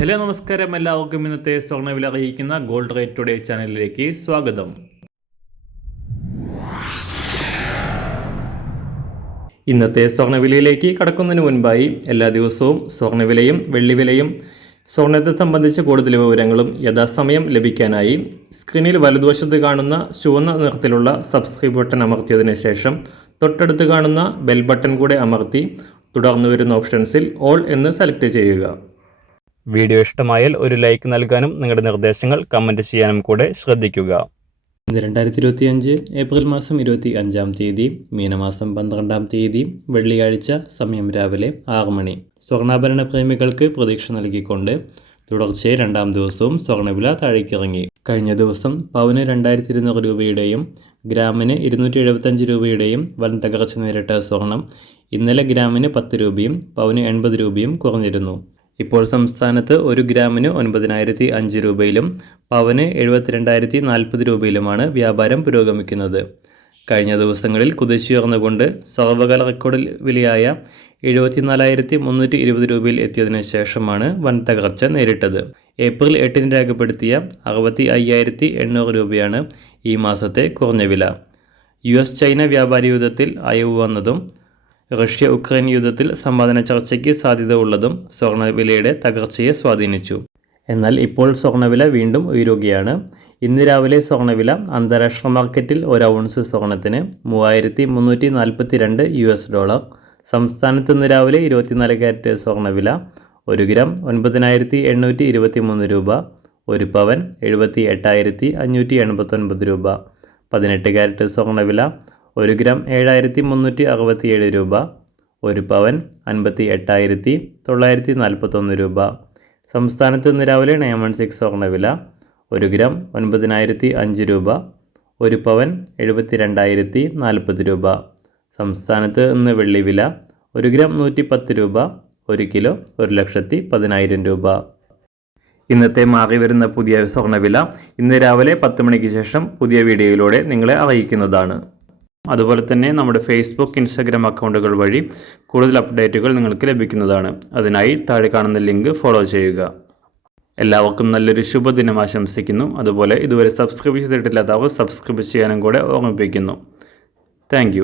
Hello നമസ്കാരം, എല്ലാവർക്കും ഇന്നത്തെ സ്വർണ്ണവില അറിയിക്കുന്ന ഗോൾഡ് റേറ്റ് ടുഡേ ചാനലിലേക്ക് സ്വാഗതം. ഇന്നത്തെ സ്വർണ്ണവിലയിലേക്ക് കടക്കുന്നതിന് മുൻപായി എല്ലാ ദിവസവും സ്വർണ്ണവിലയും വെള്ളിവിലയും സ്വർണ്ണത്തെ സംബന്ധിച്ച കൂടുതൽ വിവരങ്ങളും യഥാസമയം ലഭിക്കാനായി സ്ക്രീനിൽ വലതുവശത്ത് കാണുന്ന ചുവന്ന നിറത്തിലുള്ള സബ്സ്ക്രൈബ് ബട്ടൺ അമർത്തിയതിനു ശേഷം തൊട്ടടുത്ത് കാണുന്ന ബെൽ ബട്ടൺ കൂടെ അമർത്തി തുടർന്ന് വരുന്ന ഓപ്ഷൻസിൽ ഓൾ എന്ന് സെലക്ട് ചെയ്യുക. വീഡിയോ ഇഷ്ടമായാൽ ഒരു ലൈക്ക് നൽകാനും നിങ്ങളുടെ നിർദ്ദേശങ്ങൾ കമൻറ്റ് ചെയ്യാനും കൂടെ ശ്രദ്ധിക്കുക. ഇന്ന് 2025 ഏപ്രിൽ മാസം 25-ാം തീയതി, മീനമാസം 12-ാം തീയതി, വെള്ളിയാഴ്ച. സമയം രാവിലെ 6 മണി. സ്വർണ്ണാഭരണ പ്രേമികൾക്ക് പ്രതീക്ഷ നൽകിക്കൊണ്ട് തുടർച്ചയായി 2-ാം ദിവസവും സ്വർണ്ണവില താഴേക്കിറങ്ങി. കഴിഞ്ഞ ദിവസം പവന് 2200 രൂപയുടെയും ഗ്രാമിന് 275 രൂപയുടെയും വൻ തകർച്ച നേരിട്ട സ്വർണം ഇന്നലെ ഗ്രാമിന് 10 രൂപയും പവന് 80 രൂപയും കുറഞ്ഞിരുന്നു. ഇപ്പോൾ സംസ്ഥാനത്ത് 1 ഗ്രാമിന് 9005 രൂപയിലും പവന് 72,040 രൂപയിലുമാണ് വ്യാപാരം പുരോഗമിക്കുന്നത്. കഴിഞ്ഞ ദിവസങ്ങളിൽ കുതിച്ചുയർന്നുകൊണ്ട് സർവകാല റെക്കോർഡ് വിലയായ 74,320 രൂപയിൽ എത്തിയതിനു ശേഷമാണ് വൻ തകർച്ച നേരിട്ടത്. ഏപ്രിൽ 8-ന് രേഖപ്പെടുത്തിയ 65,800 രൂപയാണ് ഈ മാസത്തെ കുറഞ്ഞ വില. US ചൈന വ്യാപാര യുദ്ധത്തിൽ അയവ് വന്നതും റഷ്യ ഉക്രൈൻ യുദ്ധത്തിൽ സമാധാന ചർച്ചയ്ക്ക് സാധ്യത ഉള്ളതും സ്വർണ്ണവിലയുടെ തകർച്ചയെ സ്വാധീനിച്ചു. എന്നാൽ ഇപ്പോൾ സ്വർണ്ണവില വീണ്ടും ഉയരുകയാണ്. ഇന്ന് രാവിലെ സ്വർണ്ണവില അന്താരാഷ്ട്ര മാർക്കറ്റിൽ 1 ഔൺസ് സ്വർണ്ണത്തിന് $3,342. സംസ്ഥാനത്ത് ഇന്ന് രാവിലെ 24 കാരറ്റ് സ്വർണ്ണവില 1 ഗ്രാം 9,823 രൂപ, 1 പവൻ 78,589 രൂപ. 18 കാരറ്റ് സ്വർണ്ണവില 1 ഗ്രാം 7,367 രൂപ, 1 പവൻ 58,941 രൂപ. സംസ്ഥാനത്ത് ഇന്ന് രാവിലെ 916 സ്വർണ്ണവില 1 ഗ്രാം 9,005 രൂപ, 1 പവൻ 72,040 രൂപ. സംസ്ഥാനത്ത് ഇന്ന് വെള്ളിവില 1 ഗ്രാം 110 രൂപ, 1 കിലോ 1,10,000 രൂപ. ഇന്നത്തെ മാറി വരുന്ന പുതിയ സ്വർണ്ണവില ഇന്ന് രാവിലെ 10 മണിക്ക് ശേഷം പുതിയ വീഡിയോയിലൂടെ നിങ്ങളെ അറിയിക്കുന്നതാണ്. അതുപോലെ തന്നെ നമ്മുടെ ഫേസ്ബുക്ക്, ഇൻസ്റ്റാഗ്രാം അക്കൗണ്ടുകൾ വഴി കൂടുതൽ അപ്ഡേറ്റുകൾ നിങ്ങൾക്ക് ലഭിക്കുന്നതാണ്. അതിനായി താഴെ കാണുന്ന ലിങ്ക് ഫോളോ ചെയ്യുക. എല്ലാവർക്കും നല്ലൊരു ശുഭദിനം ആശംസിക്കുന്നു. അതുപോലെ ഇതുവരെ സബ്സ്ക്രൈബ് ചെയ്തിട്ടില്ലാത്തവർ സബ്സ്ക്രൈബ് ചെയ്യാനും കൂടെ ഓർമ്മിപ്പിക്കുന്നു. താങ്ക്